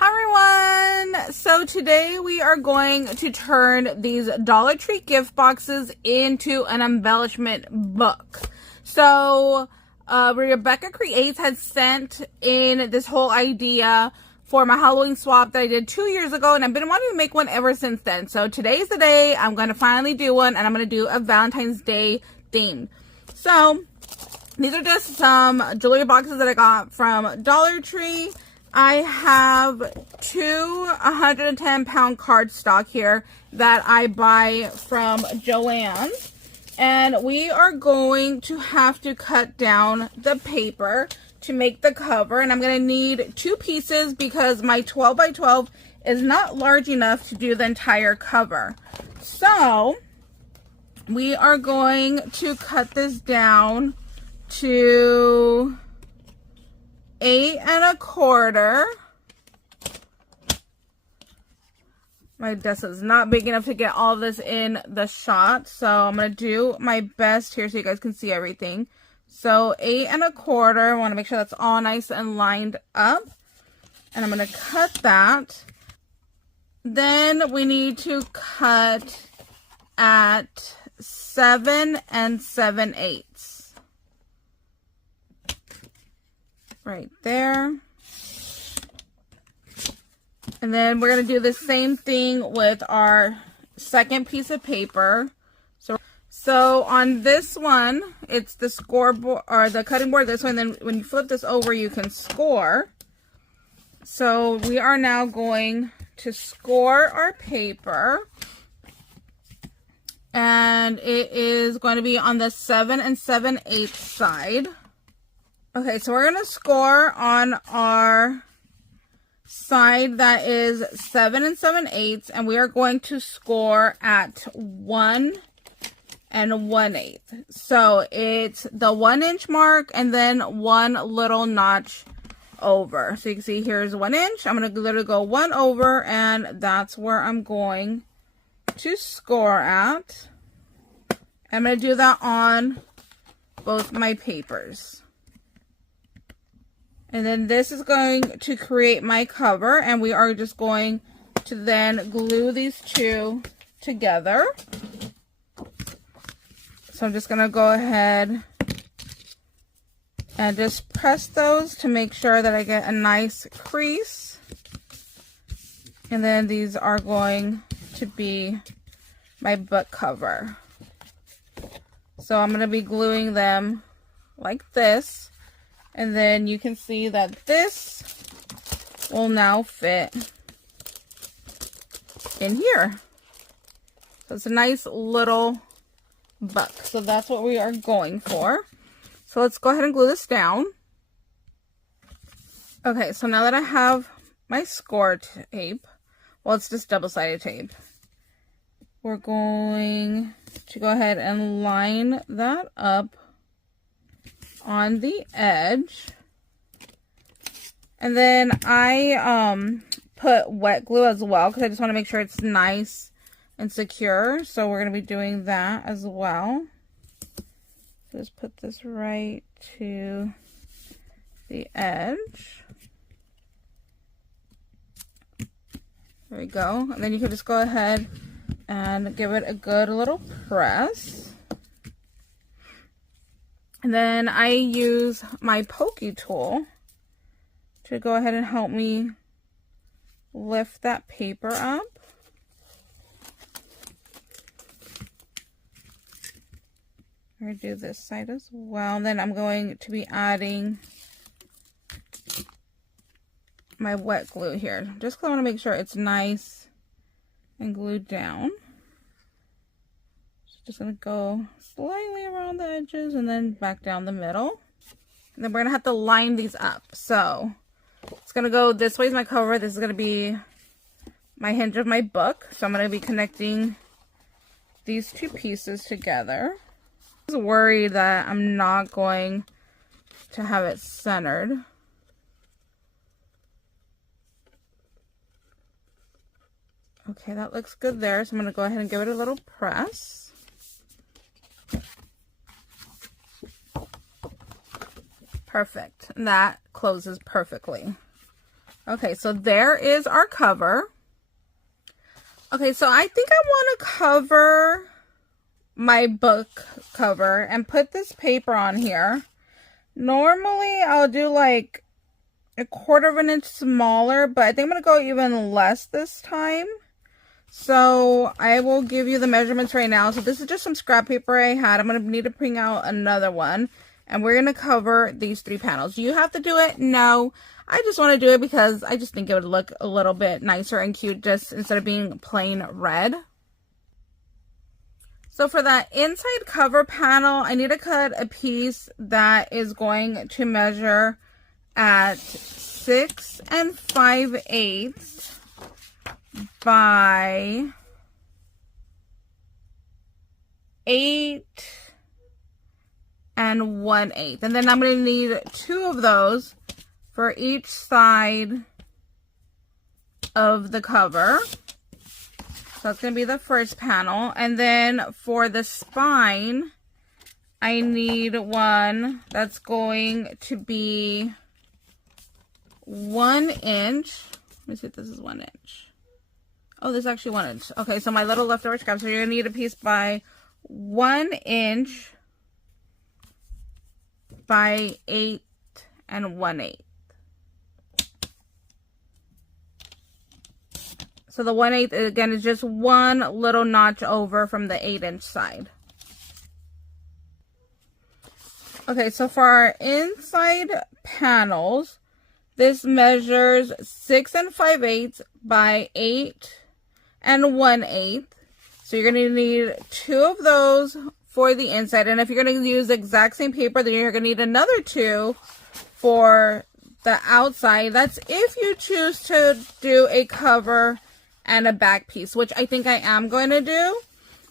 Hi everyone! So today we are going to turn these Dollar Tree gift boxes into an embellishment book. So Rebecca Creates had sent in this whole idea for my Halloween swap that I did 2 years ago, and I've been wanting to make one ever since then. So today's the day I'm going to finally do one, and I'm going to do a Valentine's Day theme. So these are just some jewelry boxes that I got from Dollar Tree. I have two 110-pound cardstock here that I buy from Joann. And we are going to have to cut down the paper to make the cover. And I'm going to need two pieces because my 12 by 12 is not large enough to do the entire cover. So we are going to cut this down to 8 1/4. My desk is not big enough to get all this in the shot, so I'm going to do my best here so you guys can see everything. So 8 1/4, I want to make sure that's all nice and lined up. And I'm going to cut that. Then we need to cut at 7 7/8. Right there. And then we're going to do the same thing with our second piece of paper. So on this one, it's the scoreboard or the cutting board this one. Then when you flip this over, you can score. So we are now going to score our paper. And it is going to be on the 7 7/8 side. Okay, so we're going to score on our side that is 7 7/8, and we are going to score at 1 1/8. So it's the 1 inch mark and then one little notch over. So you can see here's 1 inch. I'm going to literally go 1 over, and that's where I'm going to score at. I'm going to do that on both my papers. And then this is going to create my cover, and we are just going to then glue these two together. So I'm just going to go ahead and just press those to make sure that I get a nice crease. And then these are going to be my book cover. So I'm going to be gluing them like this. And then you can see that this will now fit in here. So it's a nice little book. So that's what we are going for. So let's go ahead and glue this down. Okay, so now that I have my score tape, well, it's just double-sided tape, we're going to go ahead and line that up on the edge. And then I put wet glue as well because I just want to make sure it's nice and secure. So we're going to be doing that as well. Just put this right to the edge. There we go. And then you can just go ahead and give it a good little press. And then I use my pokey tool to go ahead and help me lift that paper up. I'm going to do this side as well. And then I'm going to be adding my wet glue here. Just because I want to make sure it's nice and glued down. Just going to go slightly around the edges and then back down the middle. And then we're going to have to line these up. So it's going to go this way is my cover. This is going to be my hinge of my book. So I'm going to be connecting these two pieces together. I was worried that I'm not going to have it centered. Okay, that looks good there. So I'm going to go ahead and give it a little press. Perfect. And that closes perfectly. Okay, so there is our cover. Okay, so I think I want to cover my book cover and put this paper on here. Normally, I'll do like 1/4 of an inch smaller, but I think I'm going to go even less this time. So I will give you the measurements right now. So this is just some scrap paper I had. I'm going to need to bring out another one. And we're going to cover these 3 panels. Do you have to do it? No. I just want to do it because I just think it would look a little bit nicer and cute just instead of being plain red. So for that inside cover panel, I need to cut a piece that is going to measure at 6 5/8 by 8 1/8. And then I'm going to need 2 of those for each side of the cover. So that's going to be the first panel. And then for the spine, I need one that's going to be 1 inch. Let me see if this is 1 inch. Oh, this is actually 1 inch. Okay, so my little leftover scrap. So you're going to need a piece by 1 inch by 8 1/8. So the 1/8 again is just one little notch over from the 8-inch side. Okay, so for our inside panels, this measures 6 5/8 by 8 1/8. So you're going to need 2 of those for the inside. And if you're going to use the exact same paper, then you're going to need another 2 for the outside. That's if you choose to do a cover and a back piece, which I think I am going to do.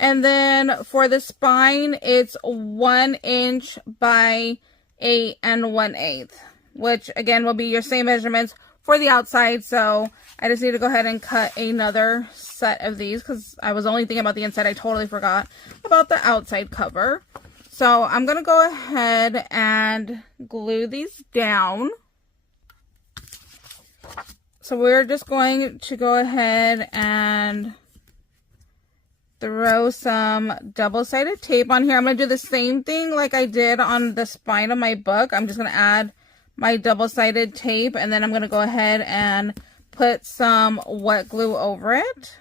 And then for the spine, it's 1 inch by 8 1/8, which again will be your same measurements for the outside. So I just need to go ahead and cut another set of these because I was only thinking about the inside. I totally forgot about the outside cover. So I'm going to go ahead and glue these down. So we're just going to go ahead and throw some double-sided tape on here. I'm going to do the same thing like I did on the spine of my book. I'm just going to add my double-sided tape, and then I'm going to go ahead and put some wet glue over it.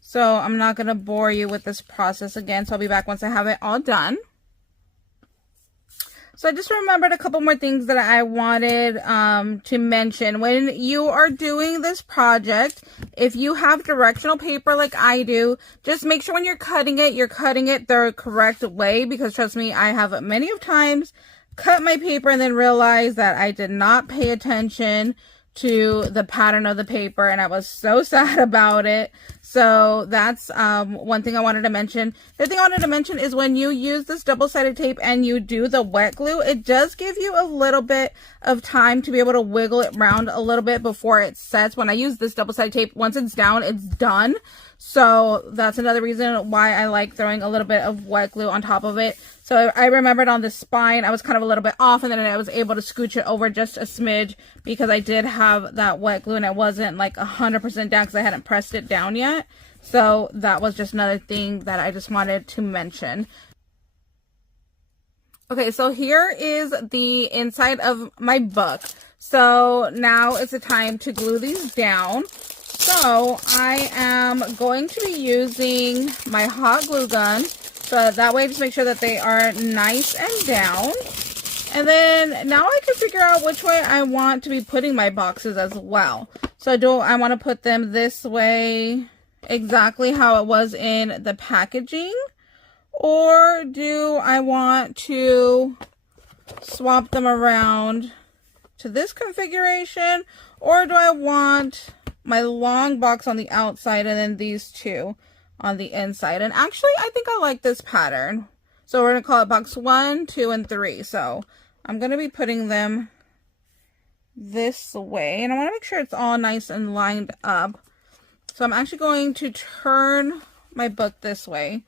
So I'm not going to bore you with this process again. So I'll be back once I have it all done. So I just remembered a couple more things that I wanted to mention. When you are doing this project, if you have directional paper like I do, just make sure when you're cutting it the correct way, because trust me, I have many of times cut my paper and then realized that I did not pay attention to the pattern of the paper, and I was so sad about it. So that's one thing I wanted to mention. The thing I wanted to mention is when you use this double-sided tape and you do the wet glue, it does give you a little bit of time to be able to wiggle it around a little bit before it sets. When I use this double-sided tape, once it's down, it's done. So that's another reason why I like throwing a little bit of wet glue on top of it. So I remembered on the spine, I was kind of a little bit off, and then I was able to scooch it over just a smidge because I did have that wet glue and it wasn't like 100% down because I hadn't pressed it down yet. So that was just another thing that I just wanted to mention. Okay, so here is the inside of my book. So now it's the time to glue these down. So I am going to be using my hot glue gun. So that way, just make sure that they are nice and down. And then now I can figure out which way I want to be putting my boxes as well. So do I want to put them this way, exactly how it was in the packaging? Or do I want to swap them around to this configuration? Or do I want my long box on the outside and then these two on the inside? And actually, I think I like this pattern. So we're going to call it box 1, 2, and 3. So I'm going to be putting them this way. And I want to make sure it's all nice and lined up. So I'm actually going to turn my book this way.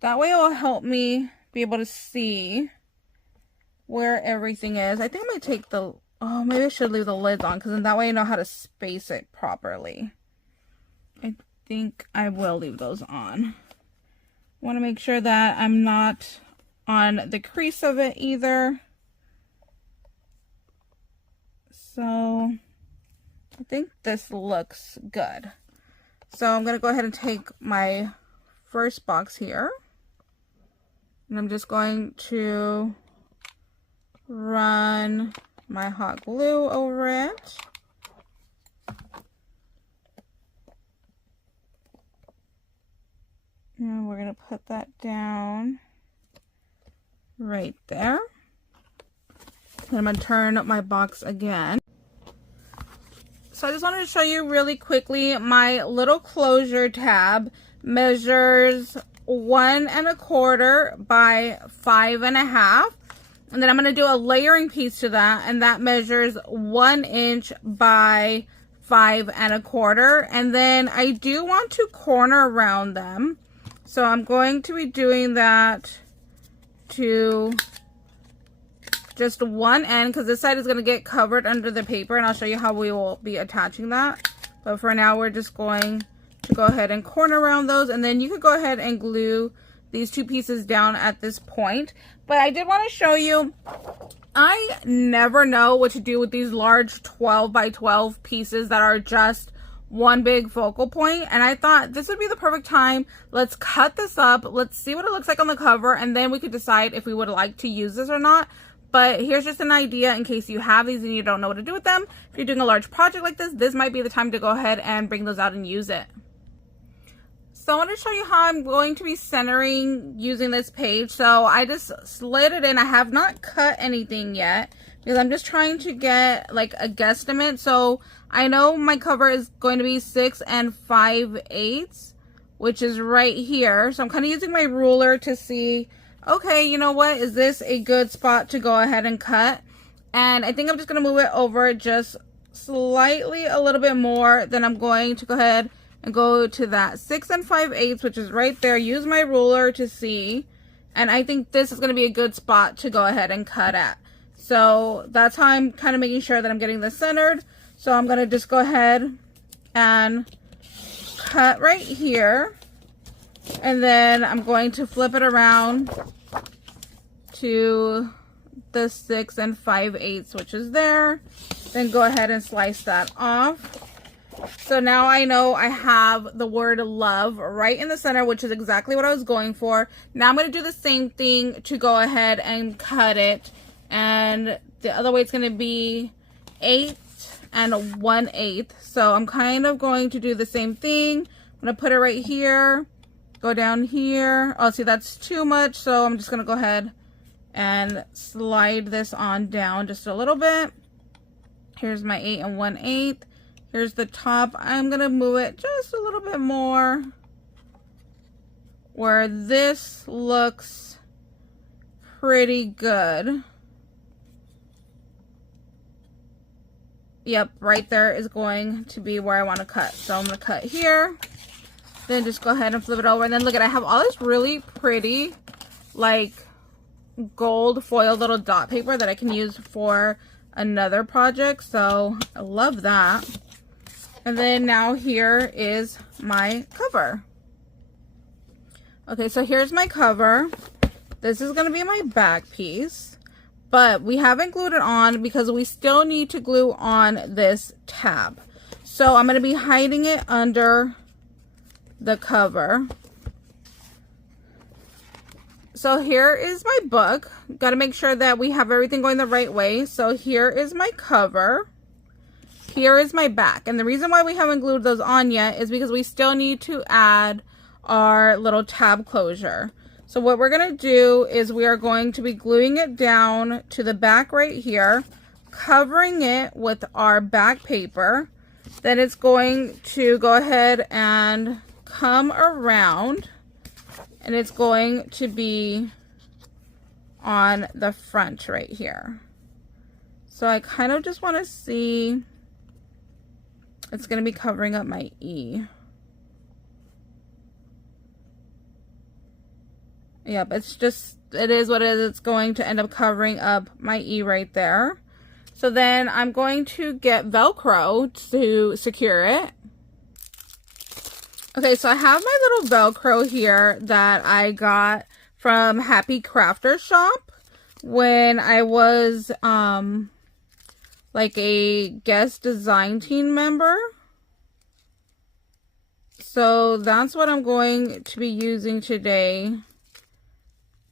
That way it will help me be able to see where everything is. I think I'm going to take the Oh, maybe I should leave the lids on because then that way I know how to space it properly. I think I will leave those on. Want to make sure that I'm not on the crease of it either. So I think this looks good. So I'm going to go ahead and take my first box here. And I'm just going to run my hot glue over it. And we're going to put that down right there. And I'm going to turn my box again. So I just wanted to show you really quickly, my little closure tab measures 1 1/4 by 5 1/2. And then I'm going to do a layering piece to that, and that measures 1 inch by 5 1/4. And then I do want to corner around them. So I'm going to be doing that to just one end because this side is going to get covered under the paper, and I'll show you how we will be attaching that. But for now, we're just going to go ahead and corner around those, and then you could go ahead and glue these two pieces down at this point. But I did want to show you, I never know what to do with these large 12 by 12 pieces that are just one big focal point, and I thought this would be the perfect time. Let's cut this up, let's see what it looks like on the cover, and then we could decide if we would like to use this or not. But here's just an idea in case you have these and you don't know what to do with them. If you're doing a large project like this might be the time to go ahead and bring those out and use it. So I want to show you how I'm going to be centering using this page. So I just slid it in. I have not cut anything yet because I'm just trying to get like a guesstimate. So I know my cover is going to be 6 5/8, which is right here. So I'm kind of using my ruler to see, okay, you know what, is this a good spot to go ahead and cut? And I think I'm just going to move it over just slightly a little bit more. Then I'm going to go ahead and go to that 6 5/8, which is right there. Use my ruler to see. And I think this is going to be a good spot to go ahead and cut at. So that's how I'm kind of making sure that I'm getting this centered. So I'm going to just go ahead and cut right here. And then I'm going to flip it around to the 6 5/8, which is there. Then go ahead and slice that off. So now I know I have the word love right in the center, which is exactly what I was going for. Now I'm going to do the same thing to go ahead and cut it. And the other way it's going to be 8 1/8. So I'm kind of going to do the same thing. I'm going to put it right here, go down here. Oh, see, that's too much. So I'm just going to go ahead and slide this on down just a little bit. Here's my 8 1/8. Here's the top. I'm going to move it just a little bit more where this looks pretty good. Yep, right there is going to be where I want to cut. So I'm going to cut here. Then just go ahead and flip it over. And then look at, I have all this really pretty like gold foil little dot paper that I can use for another project. So I love that. And then now here is my cover. Okay, so here's my cover. This is going to be my back piece, but we haven't glued it on because we still need to glue on this tab. So I'm going to be hiding it under the cover. So here is my book. Got to make sure that we have everything going the right way. So here is my cover. Here is my back. And the reason why we haven't glued those on yet is because we still need to add our little tab closure. So what we're going to do is we are going to be gluing it down to the back right here, covering it with our back paper. Then it's going to go ahead and come around, and it's going to be on the front right here. So I kind of just want to see, it's going to be covering up my E. Yep, it's just, it is what it is. It's going to end up covering up my E right there. So then I'm going to get Velcro to secure it. Okay, so I have my little Velcro here that I got from Happy Crafter Shop when I was like a guest design team member. So that's what I'm going to be using today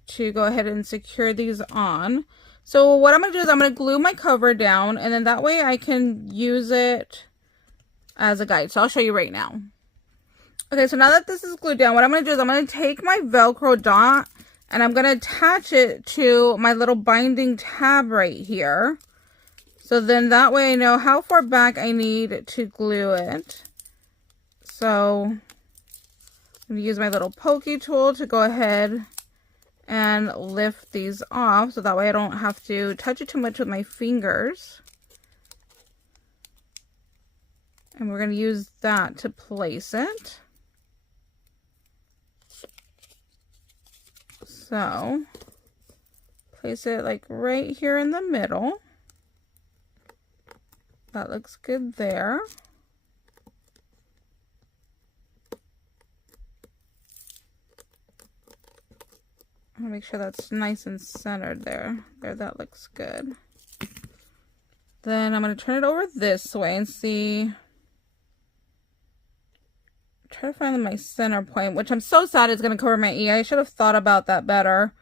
to go ahead and secure these on. So what I'm going to do is I'm going to glue my cover down, and then that way I can use it as a guide. So I'll show you right now. Okay, so now that this is glued down, what I'm going to do is I'm going to take my Velcro dot and I'm going to attach it to my little binding tab right here. So then that way I know how far back I need to glue it. So I'm going to use my little pokey tool to go ahead and lift these off, so that way I don't have to touch it too much with my fingers. And we're going to use that to place it. So place it like right here in the middle. That looks good there. I'll make sure that's nice and centered there. There, that looks good. Then I'm going to turn it over this way and see. Try to find my center point, which I'm so sad is going to cover my E. I should have thought about that better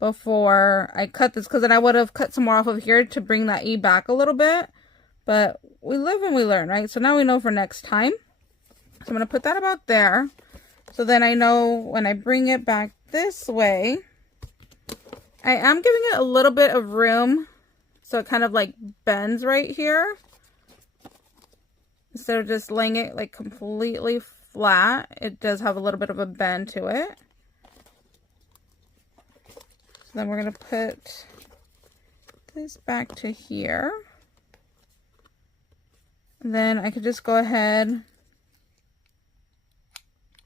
before I cut this, because then I would have cut some more off of here to bring that E back a little bit. But we live and we learn, right? So now we know for next time. So I'm going to put that about there. So then I know when I bring it back this way, I am giving it a little bit of room so it kind of like bends right here. Instead of just laying it like completely flat, it does have a little bit of a bend to it. So then we're going to put this back to here. And then I could just go ahead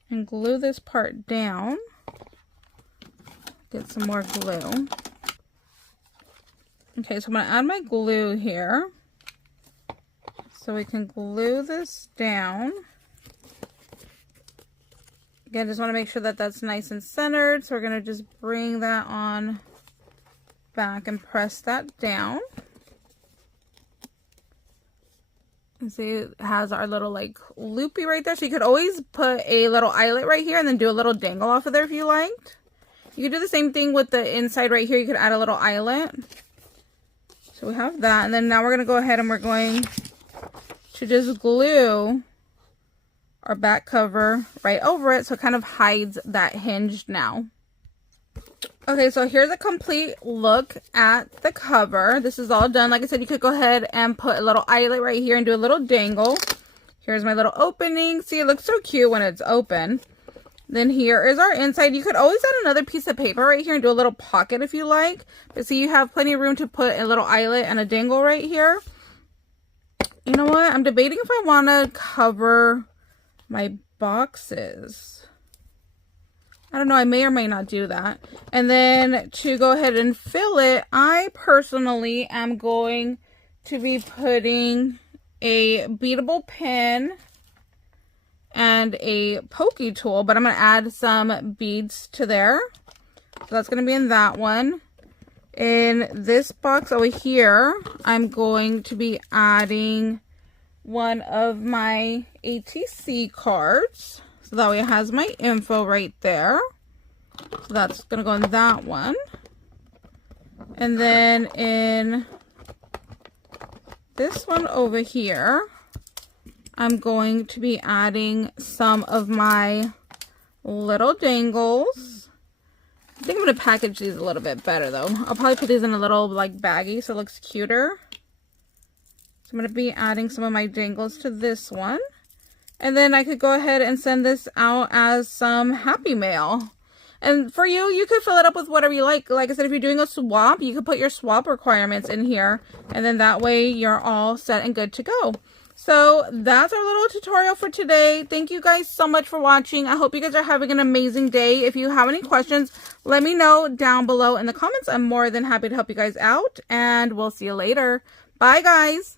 and glue this part down. Get some more glue. Okay, so I'm going to add my glue here. So we can glue this down. Again, just want to make sure that that's nice and centered. So we're going to just bring that on back and press that down. And see, it has our little like loopy right there. So you could always put a little eyelet right here and then do a little dangle off of there if you liked. You could do the same thing with the inside right here. You could add a little eyelet. So we have that. And then now we're going to go ahead and we're going to just glue our back cover right over it so it kind of hides that hinge now. Okay, so here's a complete look at the cover. This is all done. Like I said, you could go ahead and put a little eyelet right here and do a little dangle. Here's my little opening. See, it looks so cute when it's open. Then here is our inside. You could always add another piece of paper right here and do a little pocket if you like. But see, you have plenty of room to put a little eyelet and a dangle right here. You know what? I'm debating if I want to cover my boxes. I don't know. I may or may not do that. And then to go ahead and fill it, I personally am going to be putting a beadable pin and a pokey tool, but I'm going to add some beads to there. So that's going to be in that one. In this box over here, I'm going to be adding one of my ATC cards. So that way it has my info right there. So that's going to go in that one. And then in this one over here, I'm going to be adding some of my little dangles. I think I'm going to package these a little bit better though. I'll probably put these in a little like baggie so it looks cuter. So I'm going to be adding some of my dangles to this one. And then I could go ahead and send this out as some Happy Mail. And for you, you could fill it up with whatever you like. Like I said, if you're doing a swap, you could put your swap requirements in here. And then that way you're all set and good to go. So that's our little tutorial for today. Thank you guys so much for watching. I hope you guys are having an amazing day. If you have any questions, let me know down below in the comments. I'm more than happy to help you guys out. And we'll see you later. Bye, guys.